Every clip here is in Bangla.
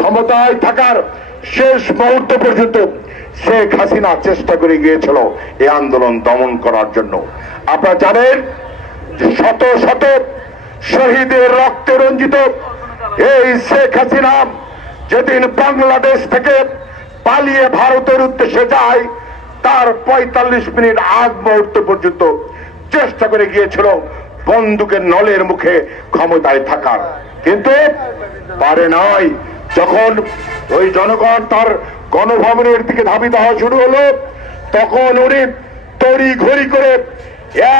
ক্ষমতায় থাকার শেষ মুহূর্ত পর্যন্ত শেখ হাসিনা চেষ্টা করে গিয়েছিল এই আন্দোলন দমন করার জন্য। আপনারা জানেন শত শত শহীদের রক্তে রঞ্জিত এই শেখ হাসিনা যেদিন বাংলাদেশ থেকে পালিয়ে ভারতের উদ্দেশ্যে যায়, তার পঁয়তাল্লিশ মিনিট আগ মুহূর্ত পর্যন্ত চেষ্টা করে গিয়েছিল বন্দুকের নলের মুখে ক্ষমতায় থাকার। কিন্তু পারে নাই। যখন ওই জনগণ তার গণভবনের দিকে ধাবিত হওয়া শুরু হলো, তখন উনি তড়ি ঘড়ি করে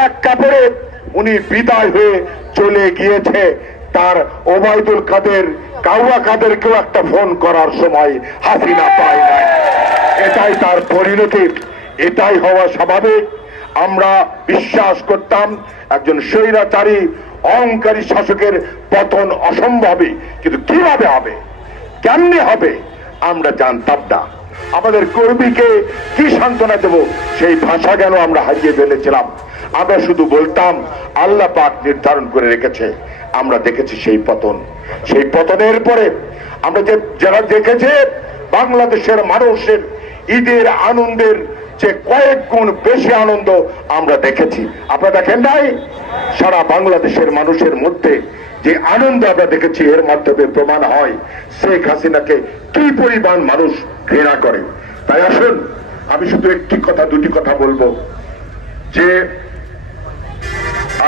এক কাপড়ে উনি বিদায় হয়ে চলে গিয়েছে। তার ওবায়দুল কাদের, কাউয়া কাদেরকেও একটা ফোন করার সময় হাসিনা পায় নাই। এটাই তার পরিণতি, এটাই হওয়া স্বাভাবিক। আমরা বিশ্বাস করতাম একজন স্বৈরাচারী অহংকারী শাসকের পতন অসম্ভবই কিন্তু কীভাবে হবে? কেমনে হবে? আমরা জানতাম না। আমাদের কর্মীকে কি সান্ত্বনা দেব? সেই ভাষা কেন আমরা হারিয়ে ফেলেছিলাম? আমরা শুধু বলতাম, আল্লাহ পাক নির্ধারণ করে রেখেছে। আমরা দেখেছি সেই পতন। সেই পতনের পরে আমরা যে যারা দেখেছে, বাংলাদেশের মানুষের ঈদের আনন্দের যে কয়েক গুণ বেশি আনন্দ আমরা দেখেছি। আপনারা দেখেন নাই? সারা বাংলাদেশের মানুষের মধ্যে যে আনন্দ আমরা দেখেছি, এর মাধ্যমে প্রমাণ হয় শেখ হাসিনাকে কি পরিমাণ মানুষ ঘৃণা করে। তাই আসুন, আমি শুধু একটি কথা, দুটি কথা বলব যে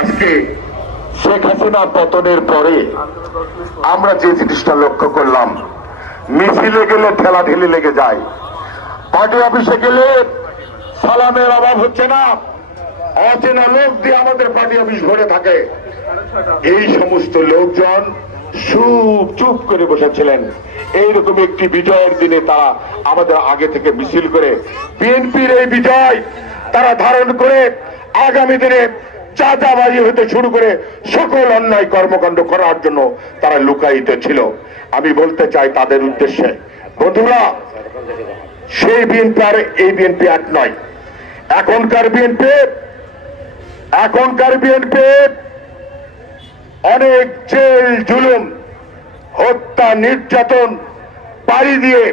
আজকে শেখ হাসিনা পতনের পরে আমরা যে জিনিসটা লক্ষ্য করলাম, মিছিলে গেলে ঠেলা ঠেলি লেগে যায়, পার্টি অফিসে গেলে সালামের অভাব হচ্ছে না। অচেনা লোক দিয়ে আমাদের পার্টি অফিস ভরে থাকে। এই সমস্ত লোকজন চুপ চুপ করে বসেছিলেন। এইরকম একটি বিজয়ের দিনে তারা আমাদের আগে থেকে মিছিল করে বিএনপির এই বিজয় তারা ধারণ করে আগামী দিনে চাঁদাবাজি হতে শুরু করে সকল অন্যায় কর্মকাণ্ড করার জন্য তারা লুকায়িত ছিল। আমি বলতে চাই তাদের উদ্দেশ্যে, বন্ধুরা, সেই বিএনপি আর এই বিএনপি এক নয়। এখনকার বিএনপি এখনকার বিএনপি অনেক জেল, জুলুম, হত্যা, নির্যাতন পাড়ি দিয়ে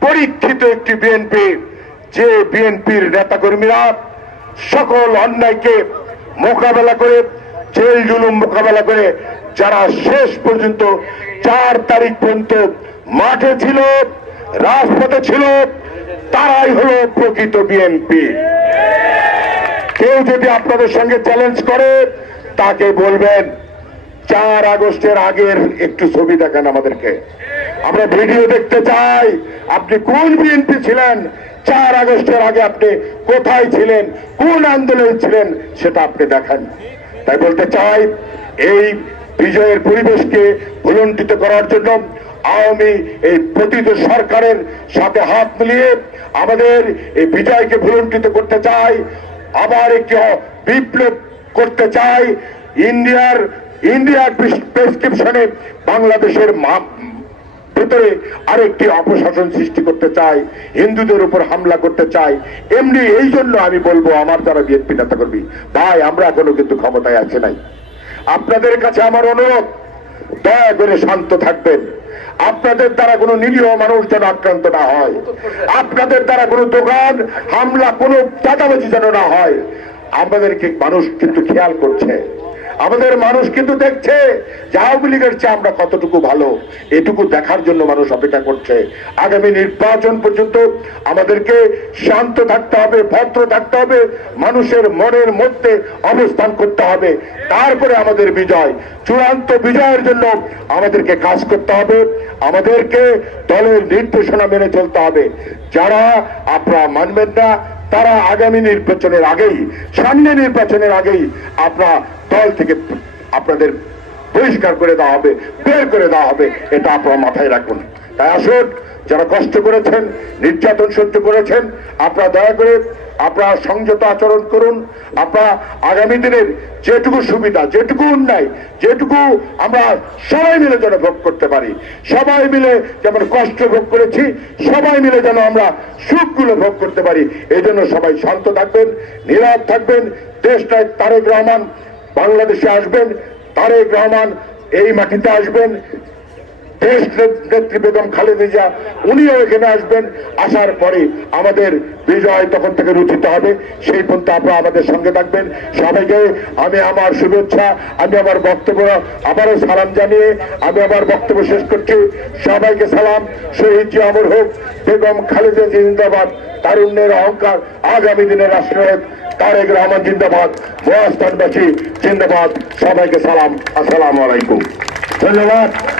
পরীক্ষিত একটি বিএনপি, যে বিএনপির নেতাকর্মীরা সকল অন্যায়কে মোকাবেলা করে, জেল, জুলুম মোকাবেলা করে, যারা শেষ পর্যন্ত চার তারিখ পর্যন্ত মাঠে ছিল, রাজপথে ছিল, তারাই হলো প্রকৃত বিএনপি। কেউ যদি আপনাদের সঙ্গে চ্যালেঞ্জ করে, তাকে বলবেন, চার আগস্টের আগের একটু ছবি দেখান আমাদেরকে। আমরা ভিডিও দেখতে চাই, আপনি কোন বিএনপি ছিলেন, চার আগস্টের আগে আপনি কোথায় ছিলেন, কোন আন্দোলনে ছিলেন, সেটা আপনি দেখান। তাই বলতে চাই, এই বিজয়ের পরিবেশকে ভুলণ্ঠিত করার জন্য আওয়ামী এই পতিত সরকারের সাথে হাত মিলিয়ে আমাদের এই বিজয়কে ভুলণ্ঠিত করতে চাই। আবার একটি বিপ্লব করতে চাই। ইন্ডিয়ার ইন্ডিয়ার প্রেসক্রিপশনে বাংলাদেশের ভেতরে আরেকটি অপশাসন সৃষ্টি করতে চাই। হিন্দুদের উপর হামলা করতে চাই। এমনি এই জন্য আমি বলব, আমার দ্বারা বিএনপি নেতা করবি ভাই, আমরা এখনও কিন্তু ক্ষমতায় আছে নাই। আপনাদের কাছে আমার অনুরোধ, দয়া করে শান্ত থাকবেন। আপনাদের দ্বারা কোনো নিরীহ মানুষ যেন আক্রান্ত না হয়। আপনাদের দ্বারা কোনো দোকান, হামলা, কোনো চাঁদাবাজি যেন না হয়। আমাদেরকে মানুষ কিন্তু খেয়াল করছে। আমাদের মানুষ কিন্তু দেখছে যে আওয়ামী লীগের চেয়ে আমরা কতটুকু ভালো। এটুকু দেখার জন্য মানুষ অপেক্ষা করছে। আগামী নির্বাচন পর্যন্ত আমাদেরকে শান্ত থাকতে হবে, ভদ্র থাকতে হবে, মানুষের মনের মধ্যে অবস্থান করতে হবে। তারপরে আমাদের বিজয়। চূড়ান্ত বিজয়ের জন্য আমাদেরকে কাজ করতে হবে। আমাদেরকে দলের নির্দেশনা মেনে চলতে হবে। যারা আপনারা মানবেন না তারা আগামী নির্বাচনের আগেই, সামনে নির্বাচনের আগেই আপনার দল থেকে আপনাদের বহিষ্কার করে দেওয়া হবে, বের করে দেওয়া হবে, এটা আপনারা মাথায় রাখুন। তাই আসুন, যারা কষ্ট করেছেন, নির্যাতন সহ্য করেছেন, আপনারা দয়া করে আপনারা সংযত আচরণ করুন। আপনারা আগামী দিনের যেটুকু সুবিধা, যেটুকু উন্নয় যেটুকু আমরা সবাই মিলে যেন ভোগ করতে পারি, সবাই মিলে যেমন কষ্ট ভোগ করেছি, সবাই মিলে যেন আমরা সুখগুলো ভোগ করতে পারি এই জন্য সবাই শান্ত থাকবেন, নীরব থাকবেন। দেশটায় তারেক রহমান, বাংলাদেশে আসবেন, তারেক রহমান এই মাটিতে আসবেন। দেশ নেত্রী বেগম উনিও এখানে আসবেন। আসার পরে আমাদের বিজয় তখন থেকে রুচিত হবে। সেই পর্যন্ত আপনারা আমাদের সঙ্গে থাকবেন। সবাইকে আমি আমার শুভেচ্ছা, আমি আমার বক্তব্য, আবারও সালাম জানিয়ে আমি আমার বক্তব্য শেষ করছি। সবাইকে সালাম। শহীদ অমর হোক, বেগম খালেদা জিন্দাবাদ, তারুণ্যের অহংকার, আগামী দিনের রাষ্ট্রনায়ক তারেক রহমান জিন্দাবাদ, মহাস্থানবাসী জিন্দাবাদ। সবাইকে সালাম। আসসালামু আলাইকুম। ধন্যবাদ।